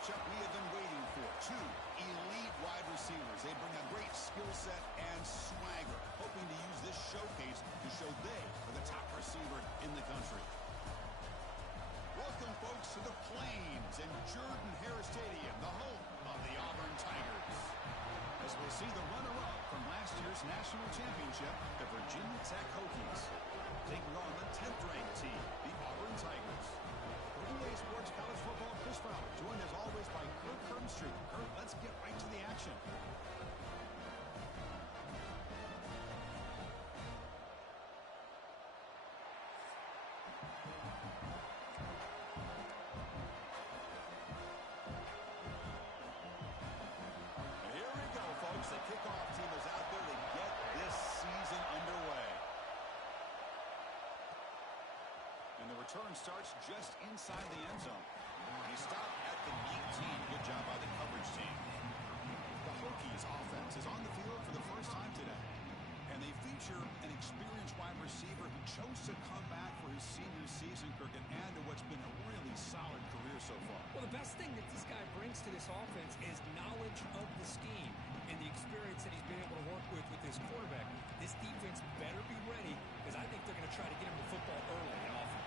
matchup we have been waiting for. Two elite wide receivers. They bring a great skill set and swagger, hoping to use this showcase to show they are the top receiver in the country. Welcome, folks, to the Plains and Jordan-Hare Stadium, the home of the Auburn Tigers. As we'll see the runner-up from last year's national championship, the Virginia Tech Hokies, taking on the 10th-ranked team, the Auburn Tigers. For EA Sports College Football, Chris Fowler, joined as always by Kirk Herbstreit. Kirk, let's get right to the action. The kickoff team is out there to get this season underway. And the return starts just inside the end zone. He stopped at the 18. Good job by the coverage team. The Hokies offense is on the field for the first time today. And they feature an experienced wide receiver who chose to come back for his senior season, Kirk, and add to what's been a really solid career so far. Well, the best thing that this guy brings to this offense is knowledge of the scheme and the experience that he's been able to work with this quarterback. This defense better be ready because I think they're going to try to get him the football early and often.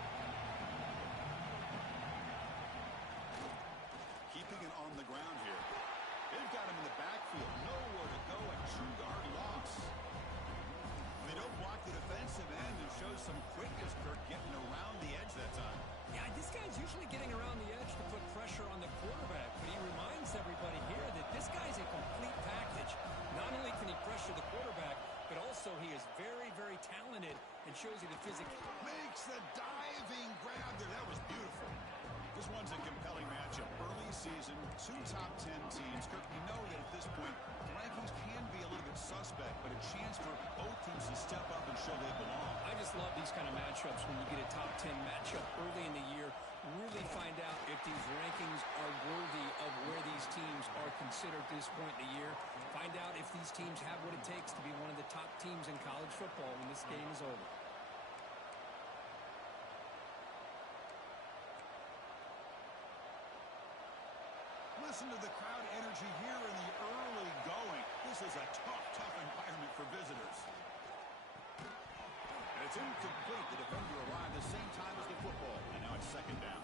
Keeping it on the ground here. They've got him in the backfield. Nowhere to go. A 2-yard loss. They don't block the defensive end and show some quickness, Kirk, getting around the edge that time. Yeah, this guy's usually getting around the edge to put pressure on the quarterback, but he reminds everybody here that this guy's a complete package. Not only can he pressure the quarterback, but also he is very, very talented and shows you the physics. Makes the diving grab there. That was beautiful. This one's a compelling matchup. Early season, two top 10 teams. Kirk, we know that at this point, the rankings can be a little bit suspect, but a chance for both teams to step up and show they belong. I just love these kind of matchups when you get a top 10 matchup early in the year. Really find out if these rankings are worthy of where these teams are considered at this point in the year. Find out if these teams have what it takes to be one of the top teams in college football when this game is over. Listen to the crowd energy here in the early going. This is a tough environment for visitors. And it's incomplete. The defender arrived the same time as the football. And now it's second down.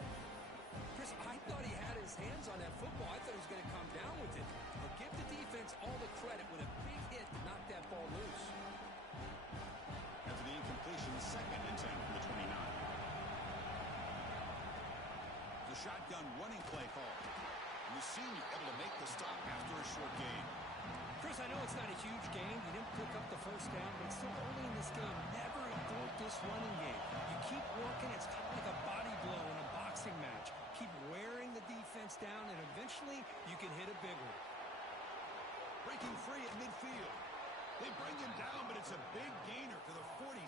Chris, I thought he had his hands on that football. I thought he was going to come down with it. But give the defense all the credit with a big hit to knock that ball loose. After the incompletion, second and 10 from the 29. The shotgun running play call. The senior able to make the stop after a short gain. Chris, I know it's not a huge gain. You didn't pick up the first down, but it's still early in this game. Never abort this running game. You keep working. It's kind of like a body blow in a boxing match. Keep wearing the defense down, and eventually you can hit a big one. Breaking free at midfield. They bring him down, but it's a big gainer for the 47.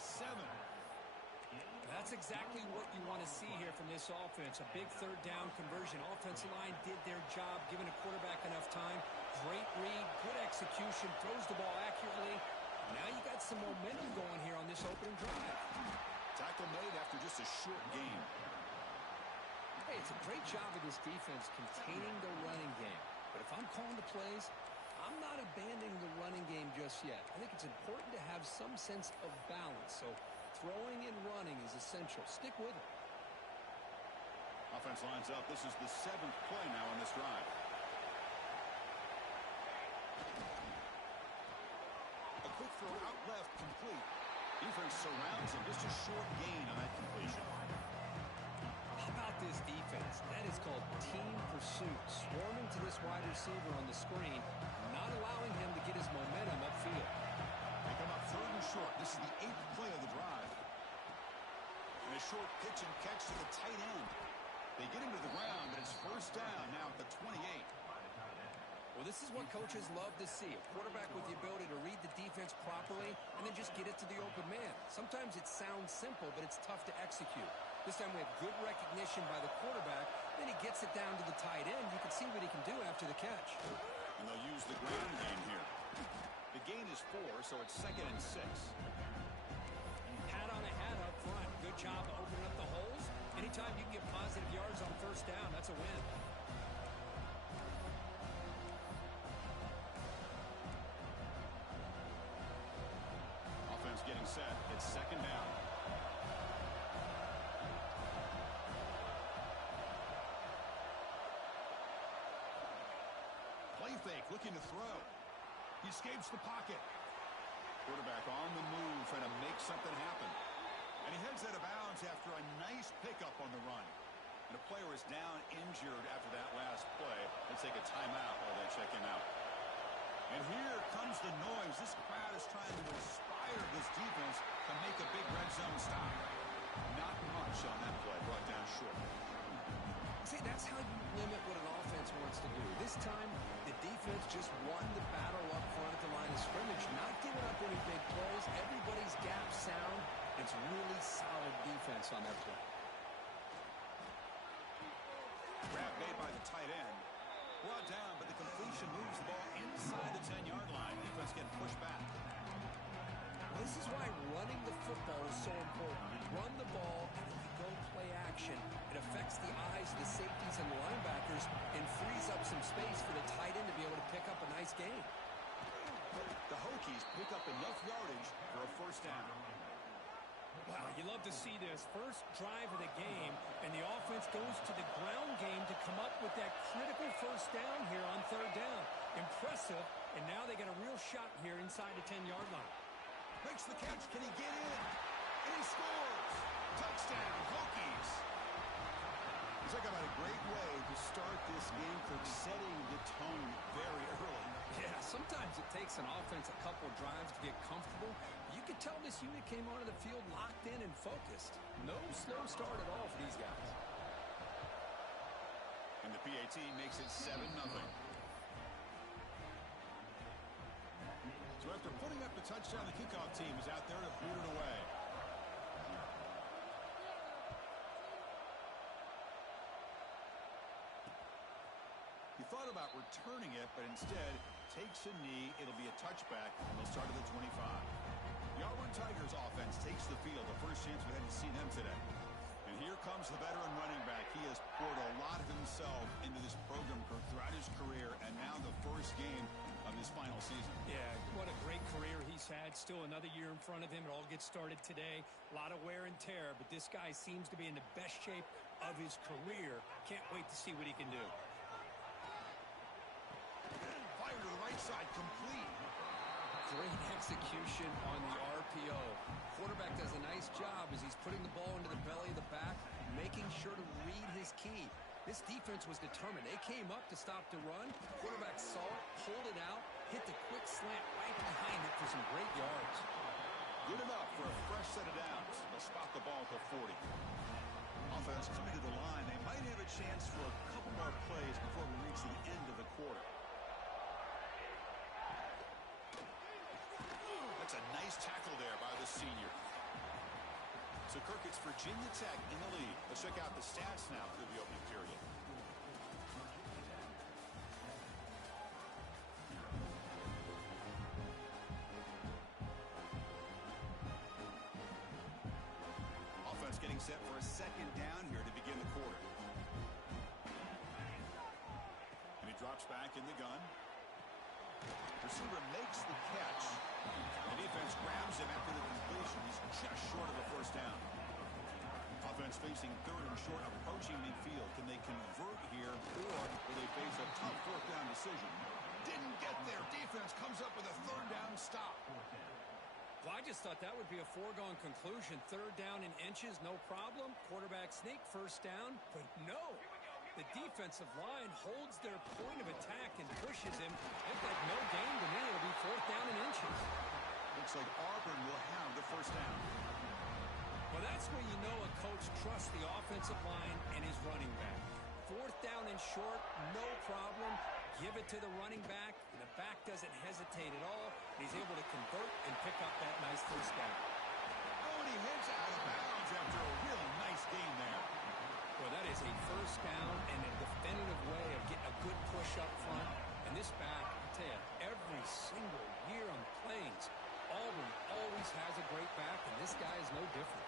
That's exactly what you want to see here from this offense. A big third down conversion. Offensive line did their job, giving a quarterback enough time. Great read, good execution, throws the ball accurately. Now you got some momentum going here on this opening drive. Tackle made after just a short gain. Hey, it's a great job of this defense containing the running game. But if I'm calling the plays, I'm not abandoning the running game just yet. I think it's important to have some sense of balance. So throwing and running is essential. Stick with it. Offense lines up. This is the 7th play now on this drive. A quick throw out left, complete. Defense surrounds him. Just a short gain on that completion. How about this defense? That is called team pursuit. Swarming to this wide receiver on the screen, not allowing him to get his momentum upfield. They come up third and short. This is the 8th play of the drive. And a short pitch and catch to the tight end. They get him to the ground, but it's first down now at the 28. Well, this is what coaches love to see. A quarterback with the ability to read the defense properly and then just get it to the open man. Sometimes it sounds simple, but it's tough to execute. This time we have good recognition by the quarterback. Then he gets it down to the tight end. You can see what he can do after the catch. And they'll use the ground game here. The gain is 4, so it's 2nd and 6. Hat on a hat up front. Good job of opening up the holes. Anytime you can get positive yards on first down, that's a win. fake, looking to throw. He escapes the pocket. Quarterback on the move, trying to make something happen. And he heads out of bounds after a nice pickup on the run. And a player is down injured after that last play. Let's take a timeout while they check him out. And here comes the noise. This crowd is trying to inspire this defense to make a big red zone stop. Not much on that play, brought down short. See, that's how you limit what an offense wants to do. This time, the defense just won the battle up front at the line of scrimmage, not giving up any big plays. Everybody's gap sound. It's really solid defense on that play. Grab made by the tight end. Brought down, but the completion moves the ball inside the 10-yard line. Defense getting pushed back. This is why running the football is so important. You run the ball, and then you go play action. It affects the eyes of the safeties and the linebackers and frees up some space for the tight end to be able to pick up a nice gain. The Hokies pick up enough yardage for a first down. Wow, you love to see this. First drive of the game, and the offense goes to the ground game to come up with that critical first down here on third down. Impressive, and now they get a real shot here inside the 10-yard line. Makes the catch. Can he get in? And he scores. Touchdown, Hokies. Looks like about a great way to start this game, Kirk, setting the tone very early. Yeah, sometimes it takes an offense a couple of drives to get comfortable. You could tell this unit came onto the field locked in and focused. No slow start at all for these guys. And the PAT makes it 7-0. So after putting up the touchdown, the kickoff team is out there to boot it away. He thought about returning it, but instead takes a knee. It'll be a touchback, and they'll start at the 25. The Auburn Tigers offense takes the field. The first chance we had to see them today. And here comes the veteran running back. He has poured a lot of himself into this program throughout his career, and now the first game of his final season. Yeah, what a great career he's had. Still another year in front of him. It all gets started today. A lot of wear and tear, but this guy seems to be in the best shape of his career. Can't wait to see what he can do. Fire to the right side, complete. Great execution on the RPO. Quarterback does a nice job as he's putting the ball into the belly of the back, making sure to read his key. This defense was determined. They came up to stop the run. Quarterback saw it, pulled it out, hit the quick slant right behind it for some great yards. Good enough for a fresh set of downs. They'll spot the ball at the 40. Offense coming to the line. They might have a chance for a couple more plays before we reach the end of the quarter. That's a nice tackle there by the senior. So, Kirk, it's Virginia Tech in the lead. Let's check out the stats now through the opening period. Offense getting set for a second down here to begin the quarter. And he drops back in the gun. Receiver makes the catch. The defense grabs him after the completion. He's just short of a first down. Offense facing third and short, approaching midfield. Can they convert here, or will they face a tough fourth down decision? Didn't get there. Defense comes up with a third down stop. Well, I just thought that would be a foregone conclusion. Third down in inches, no problem. Quarterback sneak, first down, but no. The defensive line holds their point of attack and pushes him. Looked like no gain to me. It'll be fourth down in inches. Looks like Auburn will have the first down. Well, that's where you know a coach trusts the offensive line and his running back. Fourth down and short, no problem. Give it to the running back, and the back doesn't hesitate at all. He's able to convert and pick up that nice first down. Oh, and he heads out of bounds after a really nice gain there. Well, that is a first down and a definitive way of getting a good push up front. And this back, I tell you, every single year on the Plains, Auburn always has a great back, and this guy is no different.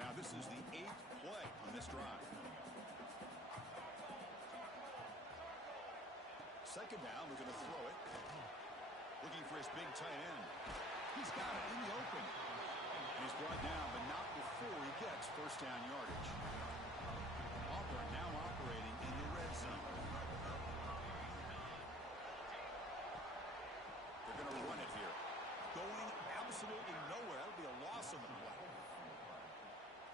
Now this is the 8th play on this drive. Second down, we're going to throw it. Looking for his big tight end. He's got it in the open. And he's brought down, but not before he gets first down yardage. absolutely nowhere. That would be a loss on the play.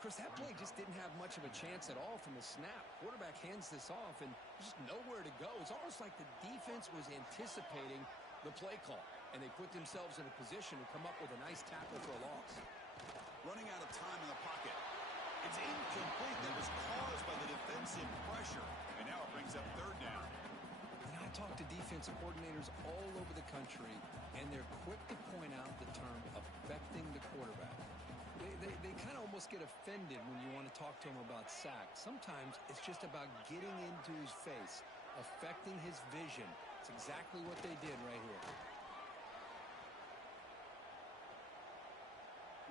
Chris, that play just didn't have much of a chance at all from the snap. Quarterback hands this off, and just nowhere to go. It's almost like the defense was anticipating the play call, and they put themselves in a position to come up with a nice tackle for a loss. Running out of time in the pocket. It's incomplete. That was caused by the defensive pressure, and now it brings up third down. I talk to defensive coordinators all over the country, and they're quick to point out the term affecting the quarterback. They kind of almost get offended when you want to talk to them about sacks. Sometimes it's just about getting into his face, affecting his vision. It's exactly what they did right here.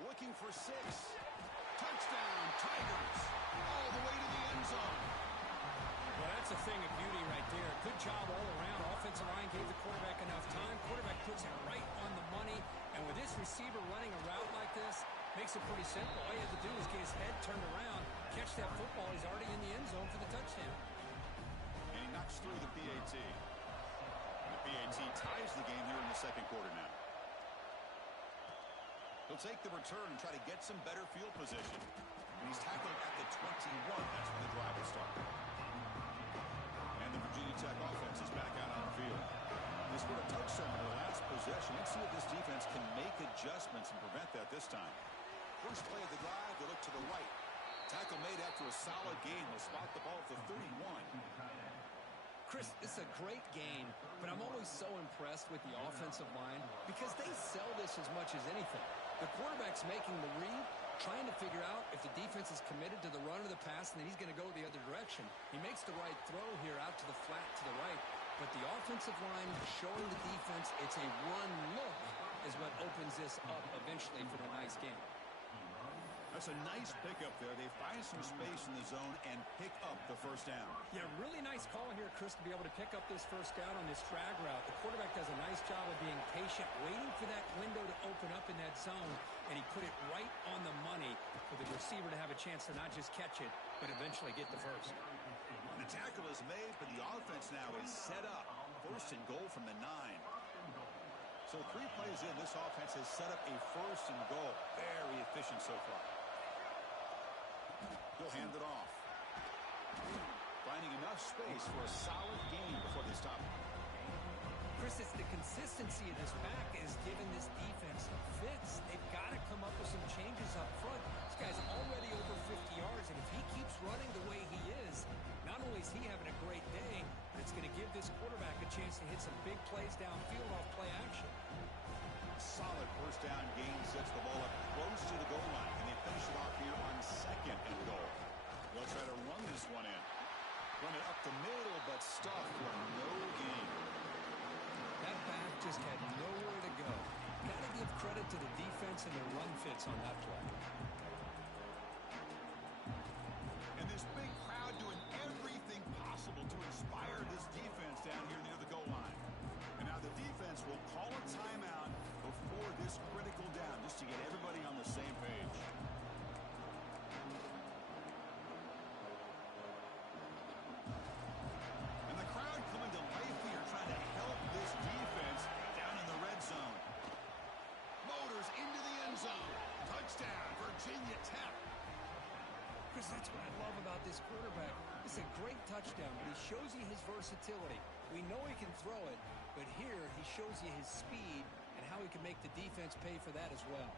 Looking for 6. Touchdown, Tigers. All the way to the end zone. Well, that's a thing of beauty right there. Good job all around. Offensive line gave the quarterback enough time. Quarterback puts it right on the money. And with this receiver running a route like this, makes it pretty simple. All you have to do is get his head turned around, catch that football. He's already in the end zone for the touchdown. And he knocks through the PAT. The PAT ties the game here in the second quarter now. He'll take the return and try to get some better field position. And he's tackled at the 21. That's when the drive will start. And the Virginia Tech offense is back out on the field. They scored a touchdown in their last possession. Let's see if this defense can make adjustments and prevent that this time. First play of the drive, they look to the right. Tackle made after a solid gain. They'll spot the ball at the 31. Chris, it's a great game, but I'm always so impressed with the offensive line because they sell this as much as anything. The quarterback's making the read, trying to figure out if the defense is committed to the run or the pass, and then he's going to go the other direction. He makes the right throw here out to the flat to the right, but the offensive line showing the defense it's a run look is what opens this up eventually for the nice game. That's a nice pickup there. They find some space in the zone and pick up the first down. Yeah, really nice call here, Chris, to be able to pick up this first down on this drag route. The quarterback does a nice job of being patient, waiting for that window to open up in that zone, and he put it right on the money for the receiver to have a chance to not just catch it, but eventually get the first. The tackle is made, but the offense now is set up. First and goal from the 9. So 3 plays in, this offense has set up a first and goal. Very efficient so far. He'll hand it off. Finding enough space for a solid gain before they stop him. Chris, it's the consistency of this back is giving this defense fits. They've got to come up with some changes up front. This guy's already over 50 yards, and if he keeps running the way he is, not only is he having a great day, but it's going to give this quarterback a chance to hit some big plays downfield off play action. Solid first down gain sets the ball up close to the goal line, and they finish it off here on second and goal. They'll try to run this one in. Run it up the middle, but stuffed for no gain. That back just had nowhere to go. Got to give credit to the defense and their run fits on that play. And this big crowd doing everything possible to inspire this defense down here near the goal line. And now the defense will call a timeout before this critical down, just to get everybody on the same page. And the crowd coming to life here, trying to help this defense down in the red zone. Motors into the end zone. Touchdown, Virginia Tech. Chris, that's what I love about this quarterback. It's a great touchdown, but he shows you his versatility. We know he can throw it, but here he shows you his speed and how he can make the defense pay for that as well.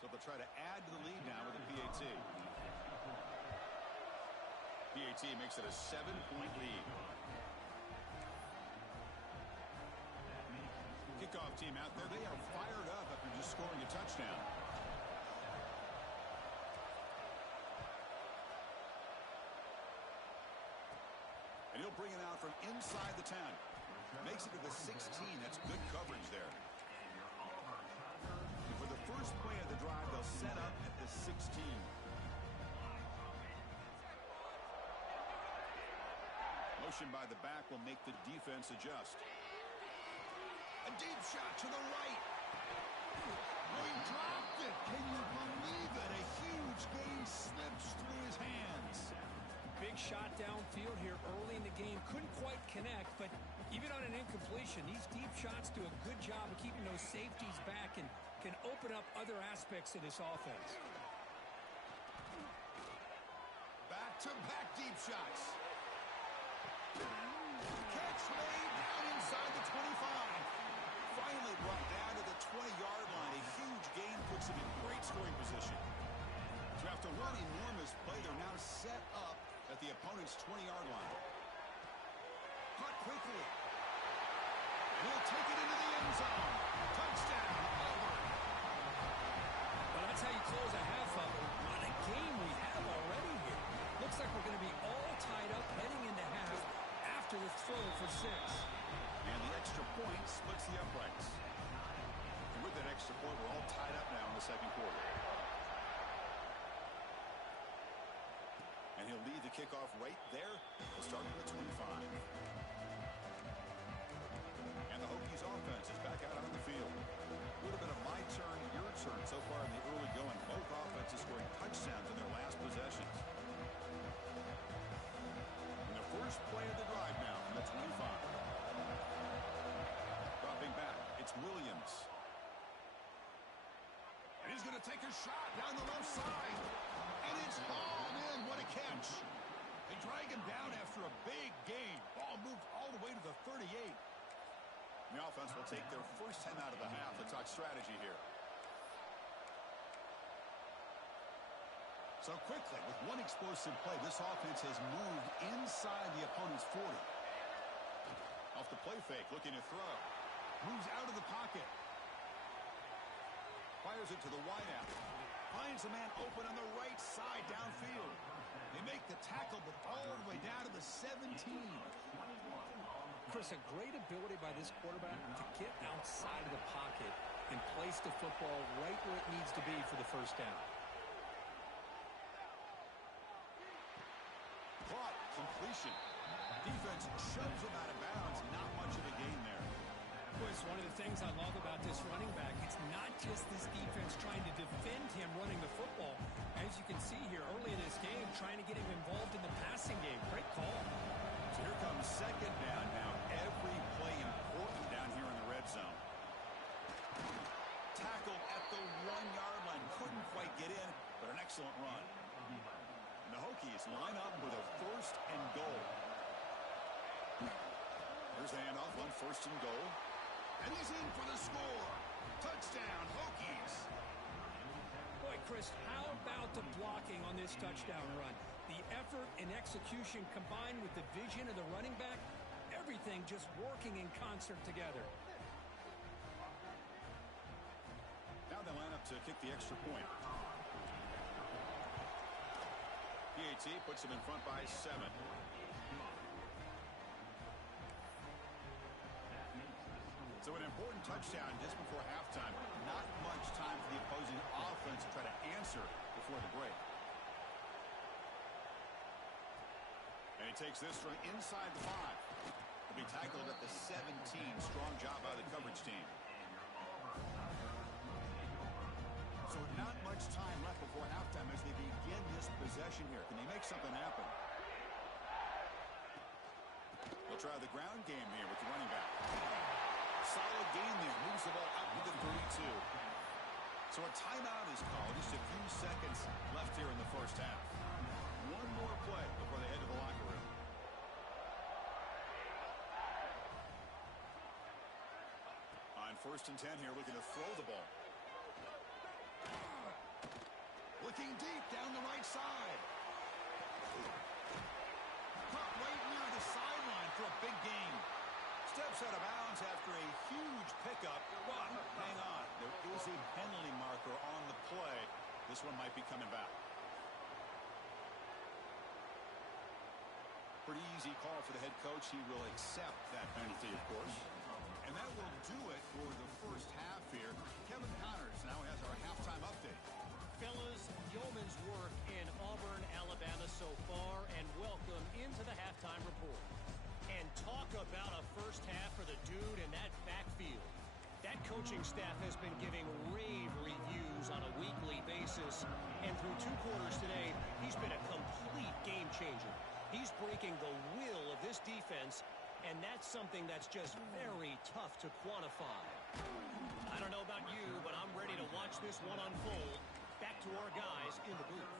So they'll try to add to the lead now with a PAT. PAT makes it a 7-point lead. Kickoff team out there, they are fired up after just scoring a touchdown. And he'll bring it out from inside the 10. Makes it to the 16. That's good coverage there. And for the first play of the drive, they'll set up at the 16. Motion by the back will make the defense adjust. A deep shot to the right. Oh, he dropped it. Can you believe it? A huge gain game. Couldn't quite connect, but even on an incompletion, these deep shots do a good job of keeping those safeties back and can open up other aspects of this offense. Back-to-back deep shots. Catch made down inside the 25. Finally brought down to the 20-yard line. A huge gain puts him in great scoring position. So after one enormous play, they're now set up at the opponent's 20-yard line. Caught quickly. And he'll take it into the end zone. Touchdown, Auburn. Well, that's how you close a half of it. What a game we have already here. Looks like we're going to be all tied up heading into half after the throw for 6. And the extra point splits the uprights. And with that extra point, we're all tied up now in the second quarter. And he'll lead the kickoff right there. We'll start at the 25. And the Hokies offense is back out on the field. A little bit of my turn, your turn so far in the early going. Both offenses scoring touchdowns in their last possessions. And the first play of the drive now from the 25. Dropping back, it's Williams. And he's going to take a shot down the left side. And it's hauled in. What a catch. They drag him down after a big gain. Ball moved all the way to the 38. The offense will take their first 10 out of the half. Let's talk strategy here. So quickly, with one explosive play, this offense has moved inside the opponent's 40. Off the play fake, looking to throw. Moves out of the pocket. Fires it to the wideout. Finds a man open on the right side downfield. They make the tackle, but all the way down to the 17. Chris, a great ability by this quarterback to get outside of the pocket and place the football right where it needs to be for the first down. Caught, completion. Defense shoves him out of bounds. Not much of a gain there. Chris, one of the things I love about this running back, it's not just this defense trying to defend him running the football. As you can see here early in this game, trying to get him involved in the passing game. Great call. So here comes second down now. Every play important down here in the red zone. Tackled at the 1-yard line. Couldn't quite get in, but an excellent run. And the Hokies line up with a first and goal. Here's the handoff on first and goal. And he's in for the score. Touchdown, Hokies. Boy, Chris, how about the blocking on this touchdown run? The effort and execution combined with the vision of the running back, everything just working in concert together. Now they line up to kick the extra point. PAT puts them in front by 7. So an important touchdown just before halftime. Not much time for the opposing offense to try to answer before the break. And he takes this from inside the 5. He'll be tackled at the 17. Strong job by the coverage team. So not much time left before halftime as they begin this possession here. Can they make something happen? They'll try the ground game here with the running back. Solid gain there. Moves the ball up to the 32. So a timeout is called. Just a few seconds left here in the first half. One more play before they head to the locker room. On first and 10 here, looking to throw the ball. Looking deep down the right side. Caught right near the sideline for a big gain. Steps out of bounds after a huge pickup. But hang on. There is a penalty marker on the play. This one might be coming back. Pretty easy call for the head coach. He will accept that penalty, of course. And that will do it for the first half here. Kevin Connors now has our halftime update. Fellas, yeoman's work in Auburn, Alabama so far, and welcome into the halftime report. And talk about a first half for the dude in that backfield. That coaching staff has been giving rave reviews on a weekly basis, and through 2 quarters today, he's been a complete game changer. He's breaking the will of this defense, and that's something that's just very tough to quantify. I don't know about you, but I'm ready to watch this one unfold. Back to our guys in the booth.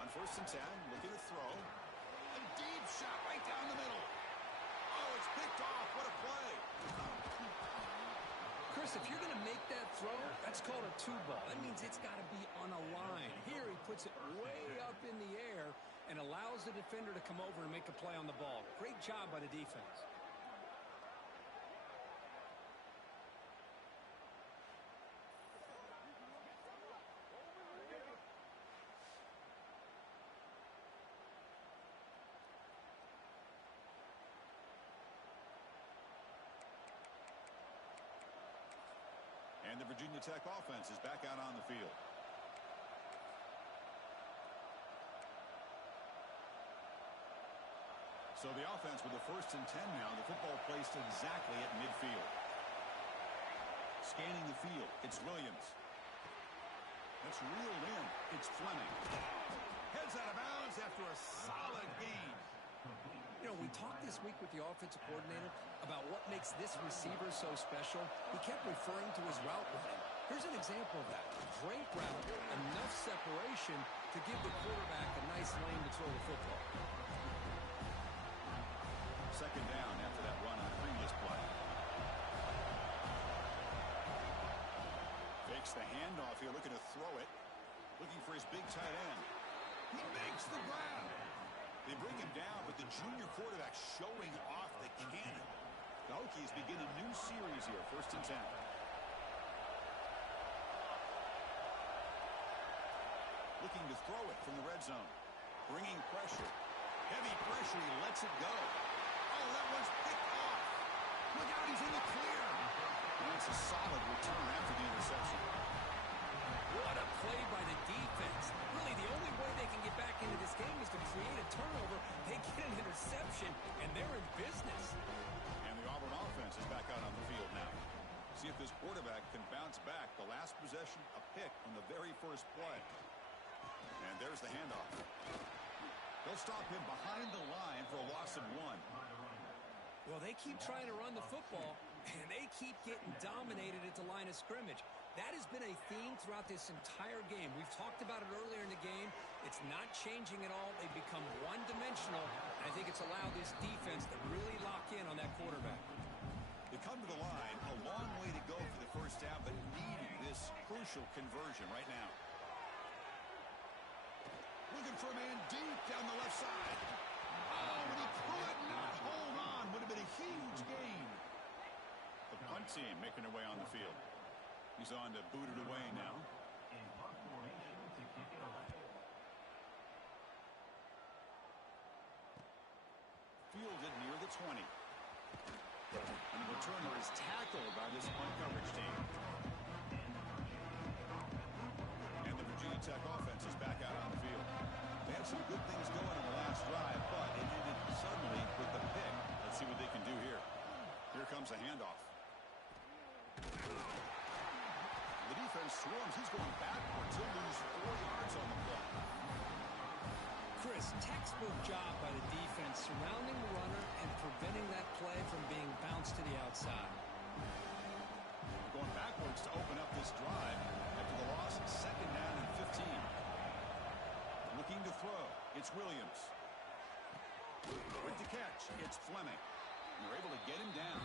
On 1st and 10, looking to throw. A deep shot right down the middle. Oh, it's picked off. What a play. Chris, if you're going to make that throw, that's called a two ball. That means it's got to be on a line. Here he puts it way up in the air and allows the defender to come over and make a play on the ball. Great job by the defense. And the Virginia Tech offense is back out on the field. So the offense with the 1st and 10 now. The football placed exactly at midfield. Scanning the field, it's Williams. That's reeled in. It's Fleming. Heads out of bounds after a solid gain. You know, we talked this week with the offensive coordinator about what makes this receiver so special. He kept referring to his route running. Here's an example of that. Great route, enough separation to give the quarterback a nice lane to throw the football. 2nd down after that run on the previous play. Fakes the handoff here, looking to throw it. Looking for his big tight end. He makes the grab. They bring him down, but the junior quarterback showing off the cannon. The Hokies begin a new series here, 1st and 10. Looking to throw it from the red zone. Bringing pressure. Heavy pressure, he lets it go. Oh, that one's picked off. Look out, he's in the clear. And it's a solid return after the interception. What a play by the defense. Really, the only way they can get back into this game is to create a turnover. They get an interception, and they're in business. And the Auburn offense is back out on the field now. See if this quarterback can bounce back. The last possession, a pick on the very first play. And there's the handoff. They'll stop him behind the line for a loss of 1. Well, they keep trying to run the football, and they keep getting dominated at the line of scrimmage. That has been a theme throughout this entire game. We've talked about it earlier in the game. It's not changing at all. They've become one-dimensional. I think it's allowed this defense to really lock in on that quarterback. They come to the line, a long way to go for the first half, but needing this crucial conversion right now. Looking for a man deep down the left side. Oh, and he could not hold on. Would have been a huge gain. The punt team making their way on the field. He's on to boot it away now. Fielded near the 20. And the returner is tackled by this punt coverage team. And the Virginia Tech offense is back out on the field. They had some good things going on the last drive, but it ended suddenly with the pick. Let's see what they can do here. Here comes a handoff. The defense swarms. He's going backwards. He'll lose 4 yards on the play. Chris, textbook job by the defense surrounding the runner and preventing that play from being bounced to the outside. Going backwards to open up this drive after the loss. 2nd down and 15. Looking to throw. It's Williams. With the catch, it's Fleming. And they're able to get him down.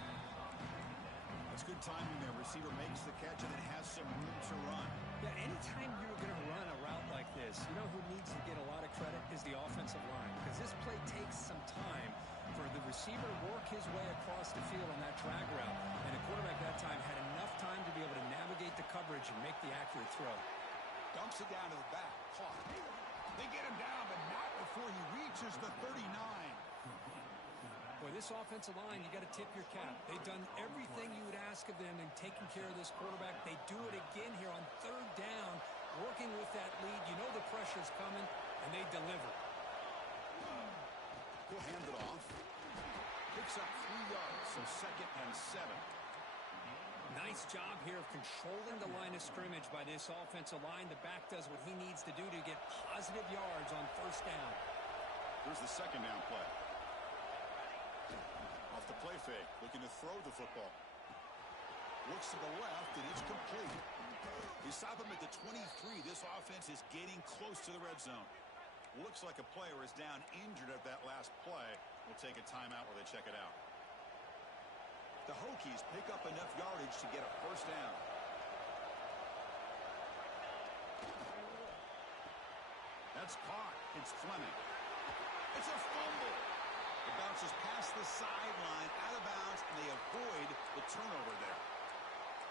That's good timing there. Receiver makes the catch and it has some room to run. Yeah, anytime you're going to run a route like this, you know who needs to get a lot of credit is the offensive line. Because this play takes some time for the receiver to work his way across the field on that drag route. And the quarterback that time had enough time to be able to navigate the coverage and make the accurate throw. Dumps it down to the back. Caught. They get him down, but not before he reaches the 39. Boy, this offensive line, you got to tip your cap. They've done everything you would ask of them in taking care of this quarterback. They do it again here on 3rd down, working with that lead. You know the pressure's coming, and they deliver. He'll hand it off. Picks up 3 yards, so 2nd and 7. Nice job here of controlling the line of scrimmage by this offensive line. The back does what he needs to do to get positive yards on first down. Here's the second down play. Off the play fake, looking to throw the football. Looks to the left, and it's complete. They stop him at the 23. This offense is getting close to the red zone. Looks like a player is down injured at that last play. We'll take a timeout while they check it out. The Hokies pick up enough yardage to get a first down. That's caught. It's Fleming. It's a fumble. It bounces past the sideline, out of bounds, and they avoid the turnover there.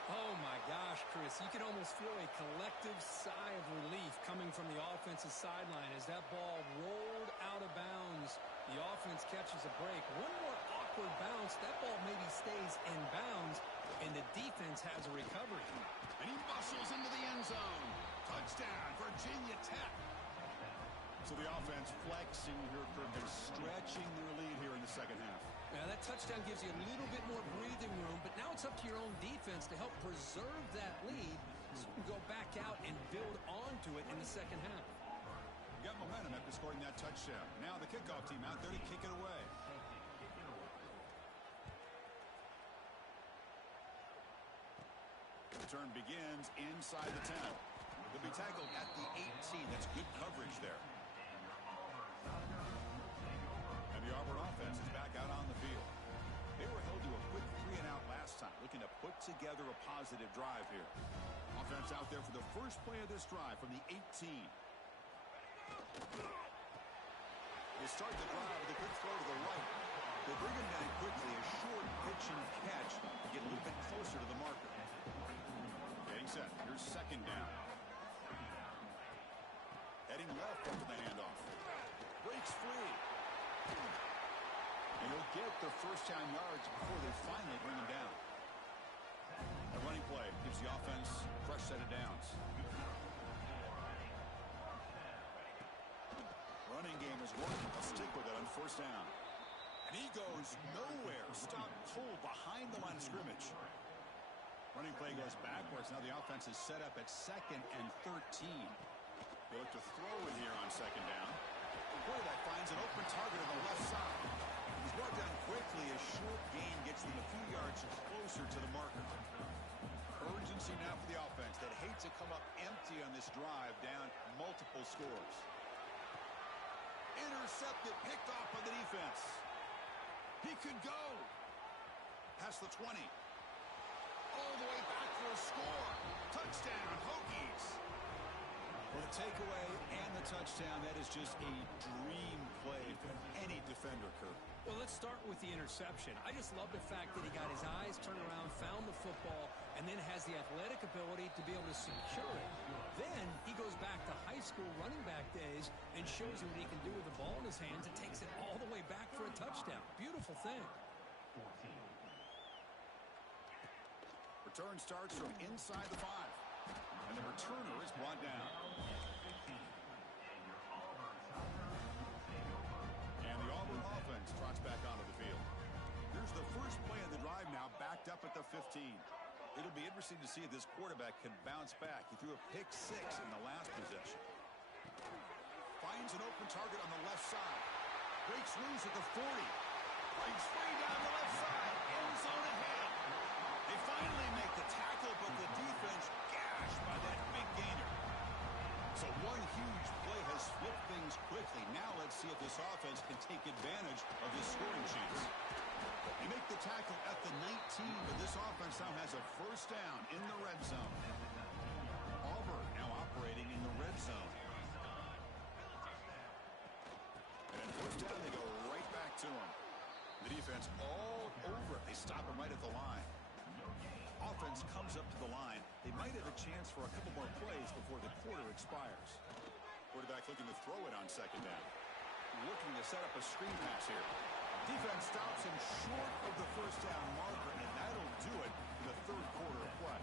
Oh, my gosh, Chris. You can almost feel a collective sigh of relief coming from the offensive sideline as that ball rolled out of bounds. The offense catches a break. One more awkward bounce. That ball maybe stays in bounds, and the defense has a recovery. And he muscles into the end zone. Touchdown, Virginia Tech. So the offense flexing here, Kirk, and stretching their lead here in the second half. Now, that touchdown gives you a little bit more breathing room, but now it's up to your own defense to help preserve that lead so you can go back out and build onto it in the second half. Got momentum after scoring that touchdown. Now the kickoff team out there to kick it away. The return begins inside the 10. They'll be tackled at the 18. That's good coverage there. And the Auburn offense is back out on the field. They were held to a quick 3-and-out last time, looking to put together a positive drive here. Offense out there for the first play of this drive from the 18. They start the drive with a quick throw to the right. They bring him down quickly, a short pitch and catch to get a little bit closer to the marker. Getting set. Here's second down. Heading left after the handoff. Breaks free. And he'll get the first down yards before they finally bring him down. A running play gives the offense a fresh set of downs. Running game is working. They'll stick with it on first down. And he goes nowhere. Stop cold behind the line of scrimmage. Running play goes backwards. Now the offense is set up at 2nd and 13. They look to throw in here on second down. Quarterback finds an open target on the left side. He's brought down quickly. A short gain gets them a few yards closer to the marker. Urgency now for the offense that hates to come up empty on this drive, down multiple scores. Intercepted, picked off by the defense. He could go. Past the 20. All the way back for a score. Touchdown, Hokies. Well, the takeaway and the touchdown, that is just a dream play for any defender, Kirk. Well, let's start with the interception. I just love the fact that he got his eyes turned around, found the football, and then has the athletic ability to be able to secure it. Then he goes back to high school running back days and shows you what he can do with the ball in his hands and takes it all the way back for a touchdown. Beautiful thing. Return starts from inside the 5. And the returner is brought down. And the Auburn offense trots back onto the field. Here's the first play of the drive now, backed up at the 15. It'll be interesting to see if this quarterback can bounce back. He threw a pick 6 in the last possession. Finds an open target on the left side. Breaks loose at the 40. Breaks free down the left side. End zone ahead. They finally make the tackle, but the defense gashed by that big gainer. So one huge play has flipped things quickly. Now let's see if this offense can take advantage of this scoring chance. They make the tackle at the 19, but this offense now has a first down in the red zone. Auburn now operating in the red zone. And at first down, they go right back to him. The defense all over it. They stop him right at the line. Offense comes up to the line. They might have a chance for a couple more plays before the quarter expires. Quarterback looking to throw it on second down. Looking to set up a screen pass here. Defense stops him short of the first down marker, and that'll do it in the third quarter of play.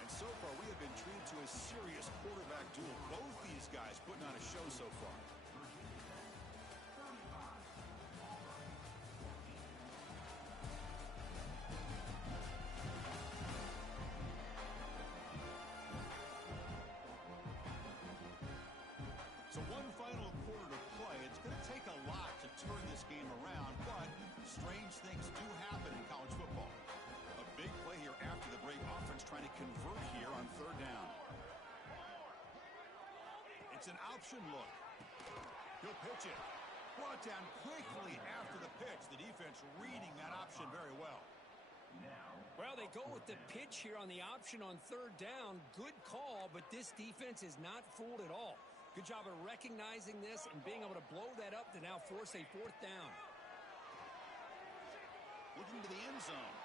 And so far, we have been treated to a serious quarterback duel. Both these guys putting on a show so far. One final quarter to play. It's going to take a lot to turn this game around, but strange things do happen in college football. A big play here after the break. Offense trying to convert here on third down. It's an option look. He'll pitch it. Brought down quickly after the pitch. The defense reading that option very well. Well, they go with the pitch here on the option on third down. Good call, but this defense is not fooled at all. Good job of recognizing this and being able to blow that up to now force a fourth down. Looking to the end zone.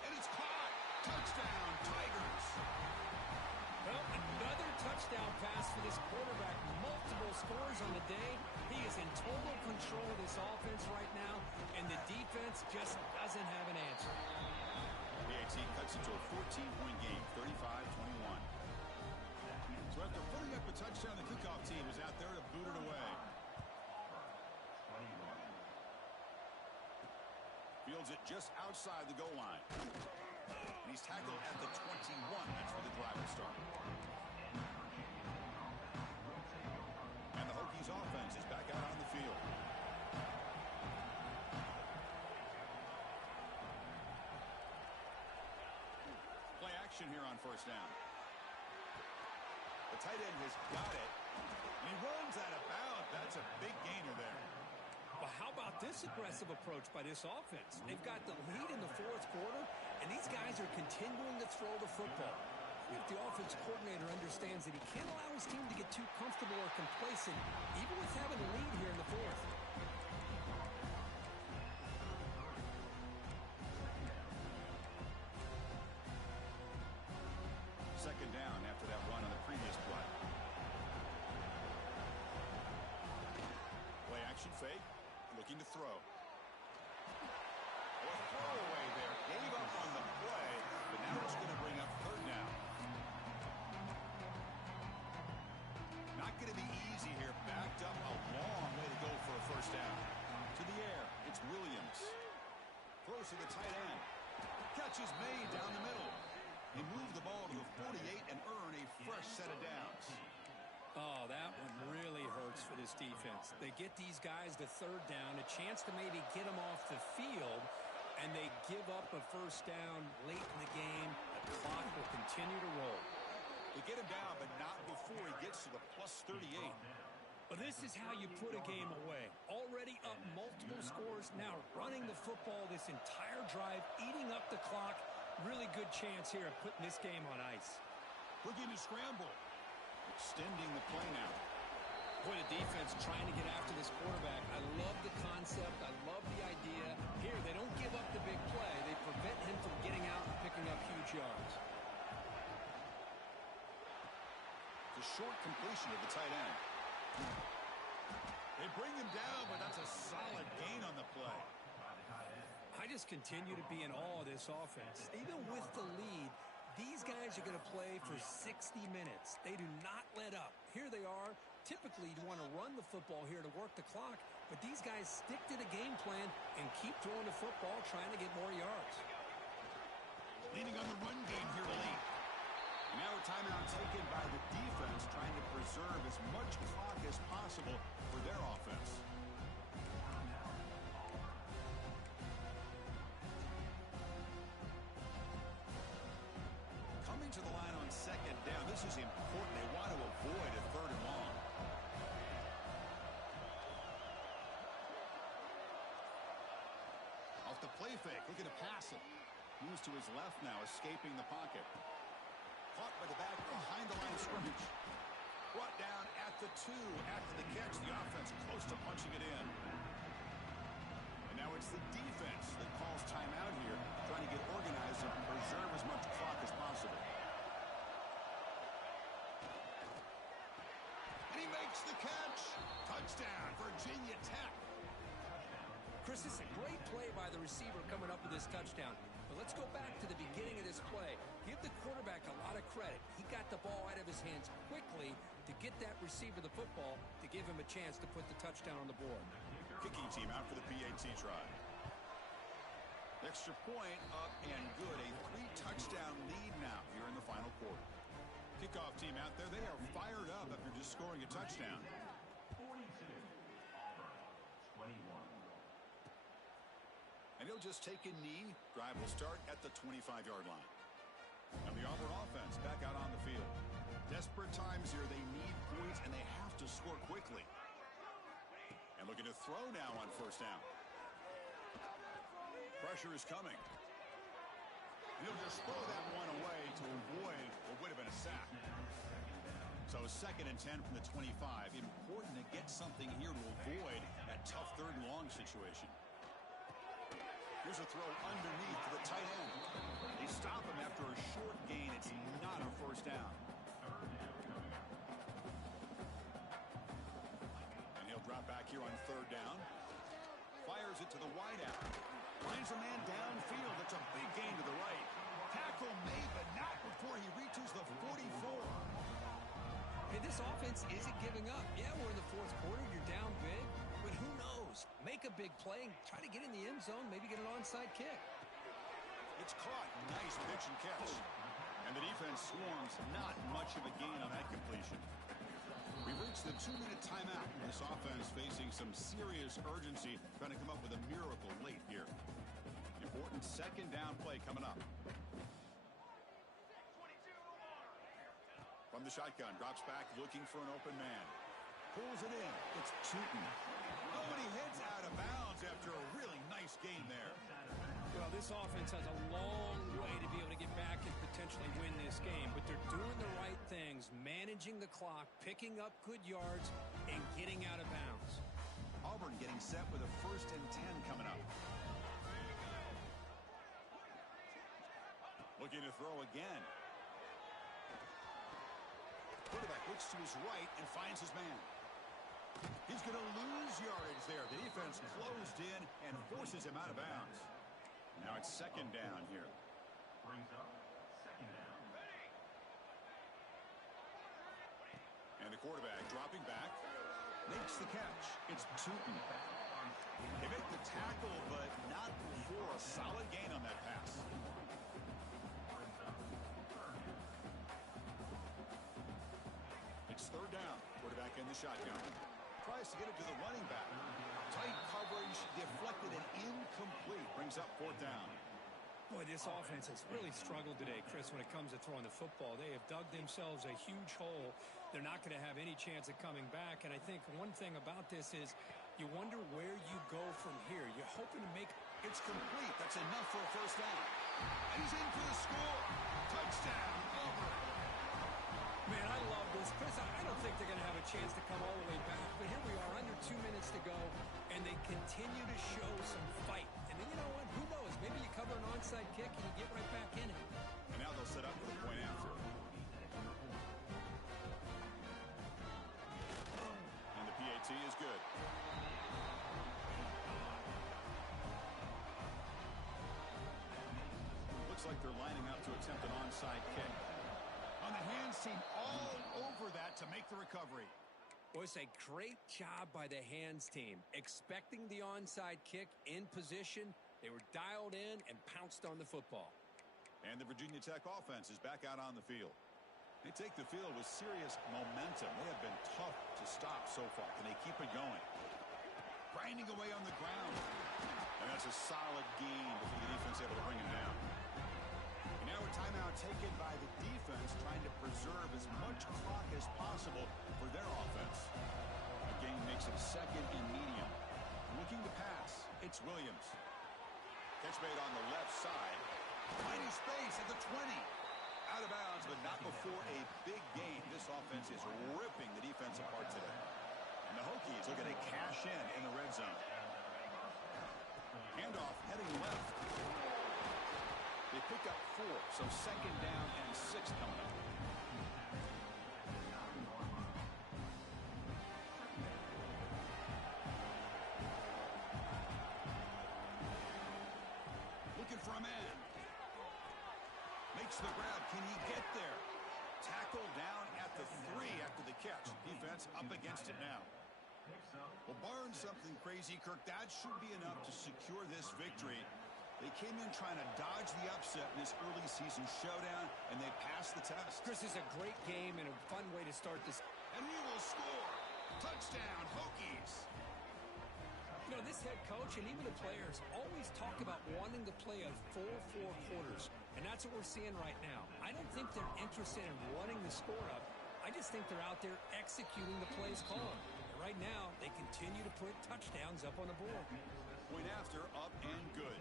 And it's caught. Touchdown, Tigers. Well, another touchdown pass for this quarterback. Multiple scores on the day. He is in total control of this offense right now, and the defense just doesn't have an answer. PAT cuts into a 14-point game, 35-21. So after putting up a touchdown, the kickoff team is out there to boot it away. Fields it just outside the goal line. And he's tackled at the 21. That's where the drive will start. And the Hokies offense is back out on the field. Play action here on first down. The tight end has got it. And he runs out of bounds. That's a big gainer there. Well, how about this aggressive approach by this offense? They've got the lead in the fourth quarter, and these guys are continuing to throw the football. If the offense coordinator understands that he can't allow his team to get too comfortable or complacent, even with having a lead here in the fourth. Second down after that run on the previous play. Play action fake. Looking to throw. A throwaway there. Gave up on the play, but now it's going to bring up third down. Not going to be easy here. Backed up a long way to go for a first down. To the air. It's Williams. Throws to the tight end. Catch is made down the middle. He moved the ball to the 48 and earn a fresh set of downs. Oh, that one really hurts for this defense. They get these guys to third down, a chance to maybe get them off the field, and they give up a first down late in the game. The clock will continue to roll. They get him down, but not before he gets to the plus 38. Well, this is how you put a game away. Already up multiple scores, now running the football this entire drive, eating up the clock. Really good chance here of putting this game on ice. Looking to scramble. Extending the play now. Boy, the defense trying to get after this quarterback. I love the concept. I love the idea. Here, they don't give up the big play. They prevent him from getting out and picking up huge yards. The short completion of the tight end. They bring him down, but that's a solid gain on the play. I just continue to be in awe of this offense. Even with the lead, these guys are going to play for 60 minutes. They do not let up. Here they are. Typically, you want to run the football here to work the clock, but these guys stick to the game plan and keep throwing the football, trying to get more yards. Leaning on the run game here late. And now a timeout taken by the defense, trying to preserve as much clock as possible for their offense. Coming to the line on second down. This is important. They want to avoid a third and long. Off the play fake. Looking to pass it. Moves to his left now, escaping the pocket. Caught by the back behind the line of scrimmage. Brought down at the 2 after the catch. The offense close to punching it in. And now it's the defense that calls timeout here, trying to get organized and preserve as much clock as possible. And he makes the catch. Touchdown, Virginia Tech. Chris, this is a great play by the receiver coming up with this touchdown. But let's go back to the beginning of this play. Give the quarterback a lot of credit. He got the ball out of his hands quickly to get that receiver the football to give him a chance to put the touchdown on the board. Kicking team out for the PAT try. Extra point up and good. A 3-touchdown lead now here in the final quarter. Kickoff team out there, they are fired up after just scoring a touchdown. 42, Auburn, 21. And he'll just take a knee. Drive will start at the 25-yard line. And the Auburn offense back out on the field. Desperate times here. They need points, and they have to score quickly. And looking to throw now on first down. Pressure is coming. And he'll just throw that one away to avoid what would have been a sack. So 2nd and 10 from the 25. Important to get something here to avoid that tough 3rd and long situation. Here's a throw underneath to the tight end. They stop him after a short gain. It's not a first down. And he'll drop back here on 3rd down. Fires it to the wideout. Finds a man downfield. It's a big gain to the right. Tackle made, but not before he reaches the 44. Hey, this offense isn't giving up. Yeah, we're in the 4th quarter. You're down big. But who knows? Make a big play and try to get in the end zone, maybe get an onside kick. It's caught. Nice pitch and catch. And the defense swarms. Not much of a gain on that completion. We've reached the 2-minute timeout. This offense facing some serious urgency, trying to come up with a miracle late here. Important 2nd down play coming up. From the shotgun, drops back, looking for an open man. Pulls it in. It's Tootin. Oh, and he heads out of bounds after a really nice game there. Well, this offense has a long way to be able to get back and potentially win this game, but they're doing the right things, managing the clock, picking up good yards, and getting out of bounds. Auburn getting set with a 1st and 10 coming up. Looking to throw again. Quarterback looks to his right and finds his man. He's going to lose yardage there. The defense closed in and forces him out of bounds. Now it's 2nd down here. Brings up 2nd down. And the quarterback dropping back. Makes the catch. It's Tootin. They make the tackle, but not before a solid gain on that pass. It's 3rd down. Quarterback in the shotgun. Tries to get it to the running back. Tight coverage, deflected and incomplete. Brings up 4th down. Boy, this offense has really struggled today, Chris, when it comes to throwing the football. They have dug themselves a huge hole. They're not going to have any chance of coming back. And I think one thing about this is you wonder where you go from here. You're hoping to make... It's complete. That's enough for a 1st down. And he's in for the score. Touchdown, Auburn. Man, I love this. Chris, I don't think they're going to have a chance to come all the way back. But here we are, under 2 minutes to go, and they continue to show some fight. And then, you know what? Who knows? Maybe you cover an onside kick and you get right back in it. And now they'll set up for the point after. And the PAT is good. Looks like they're lining up to attempt an onside kick. On the hands team all over that to make the recovery. Boy, it's a great job by the hands team. Expecting the onside kick in position, they were dialed in and pounced on the football. And the Virginia Tech offense is back out on the field. They take the field with serious momentum. They have been tough to stop so far. Can they keep it going? Grinding away on the ground. And that's a solid gain before the defense able to bring him down. And now a timeout taken by the defense, trying to preserve as much clock as possible for their offense. A gain makes it 2nd and medium. Looking to pass, it's Williams. Catch made on the left side. Finding space at the 20. Out of bounds, but not before a big gain. This offense is ripping the defense apart today. And the Hokies looking to cash in the red zone. Handoff heading left. They pick up 4, so 2nd down and 6 coming up. Looking for a man. Makes the grab. Can he get there? Tackle down at the 3 after the catch. Defense up against it now. Well, barring something crazy, Kirk, that should be enough to secure this victory. They came in trying to dodge the upset in this early season showdown, and they passed the test. Chris, is a great game and a fun way to start this. And he will score. Touchdown, Hokies. You know, this head coach and even the players always talk about wanting to play a full 4 quarters, and that's what we're seeing right now. I don't think they're interested in running the score up. I just think they're out there executing the plays called. Right now, they continue to put touchdowns up on the board. Point after, up and good.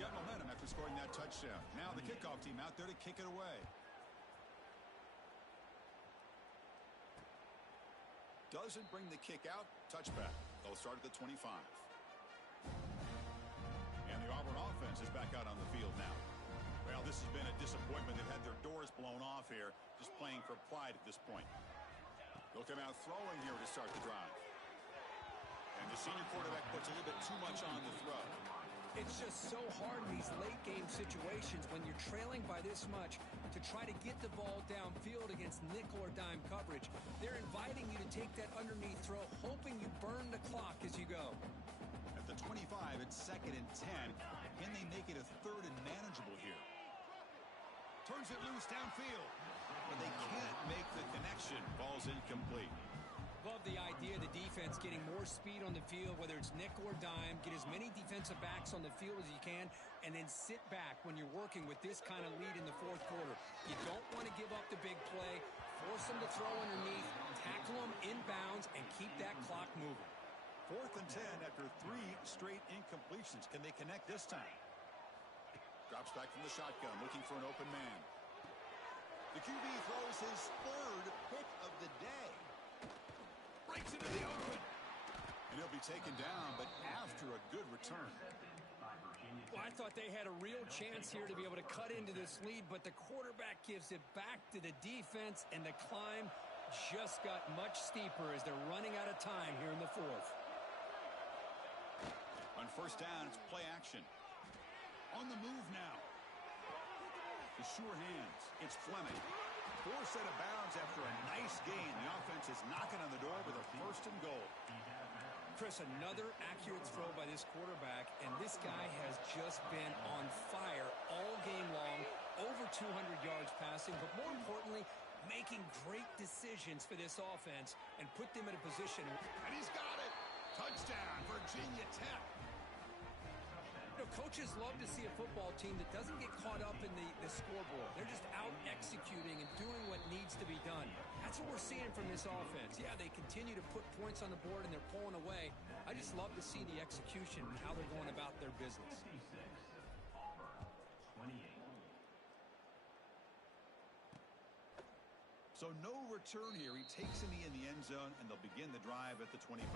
Got momentum after scoring that touchdown. Now the kickoff team out there to kick it away. Doesn't bring the kick out. Touchback. They'll start at the 25. And the Auburn offense is back out on the field now. Well, this has been a disappointment. They've had their doors blown off here, just playing for pride at this point. They'll come out throwing here to start the drive. And the senior quarterback puts a little bit too much on the throw. It's just so hard in these late-game situations when you're trailing by this much to try to get the ball downfield against nickel or dime coverage. They're inviting you to take that underneath throw, hoping you burn the clock as you go. At the 25, it's 2nd and 10. Can they make it a 3rd and manageable here? Turns it loose downfield. But they can't make the connection. Ball's incomplete. Love the idea of the defense getting more speed on the field, whether it's nickel or dime, get as many defensive backs on the field as you can, and then sit back when you're working with this kind of lead in the 4th quarter. You don't want to give up the big play, force them to throw underneath, tackle them inbounds, and keep that clock moving. 4th and 10 after 3 straight incompletions. Can they connect this time? Drops back from the shotgun, looking for an open man. The QB throws his 3rd pick of the day. Breaks into the open. And he'll be taken down, but after a good return. Well, I thought they had a real chance here to be able to cut into this lead, but the quarterback gives it back to the defense, and the climb just got much steeper as they're running out of time here in the 4th. On 1st down, it's play action. On the move now. The sure hands. It's Fleming. 4 set of bounds after a nice gain. The offense is knocking on the door with a 1st and goal. Chris, another accurate throw by this quarterback, and this guy has just been on fire all game long, over 200 yards passing, but more importantly, making great decisions for this offense and put them in a position. And he's got it. Touchdown, Virginia Tech. You know, coaches love to see a football team that doesn't get caught up in the scoreboard. They're just out executing and doing what needs to be done. That's what we're seeing from this offense. Yeah, they continue to put points on the board and they're pulling away. I just love to see the execution and how they're going about their business. So no return here. He takes it in the end zone, and they'll begin the drive at the 25.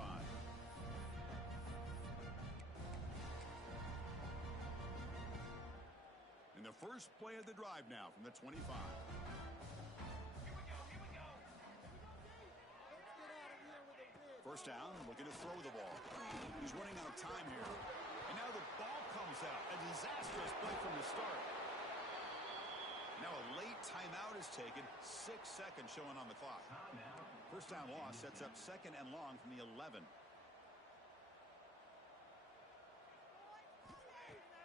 And the first play of the drive now from the 25. First down, looking to throw the ball. He's running out of time here. And now the ball comes out. A disastrous play from the start. Now a late timeout is taken. 6 seconds showing on the clock. First down loss sets up 2nd and long from the 11.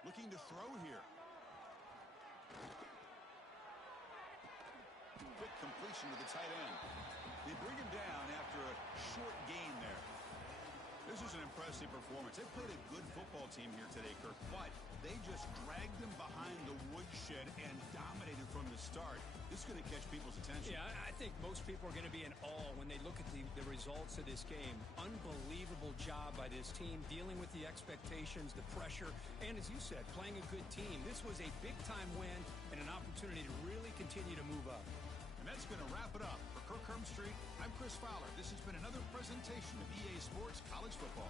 Looking to throw here. Quick completion to the tight end. They bring him down after a short gain there. This is an impressive performance. They played a good football team here today, Kirk, but they just dragged them behind the woodshed and dominated from the start. This is going to catch people's attention. Yeah, I think most people are going to be in awe when they look at the results of this game. Unbelievable job by this team, dealing with the expectations, the pressure, and as you said, playing a good team. This was a big-time win and an opportunity to really continue to move up. And that's going to wrap it up. For Kirk Herbstreit, I'm Chris Fowler. This has been another presentation of EA Sports College Football.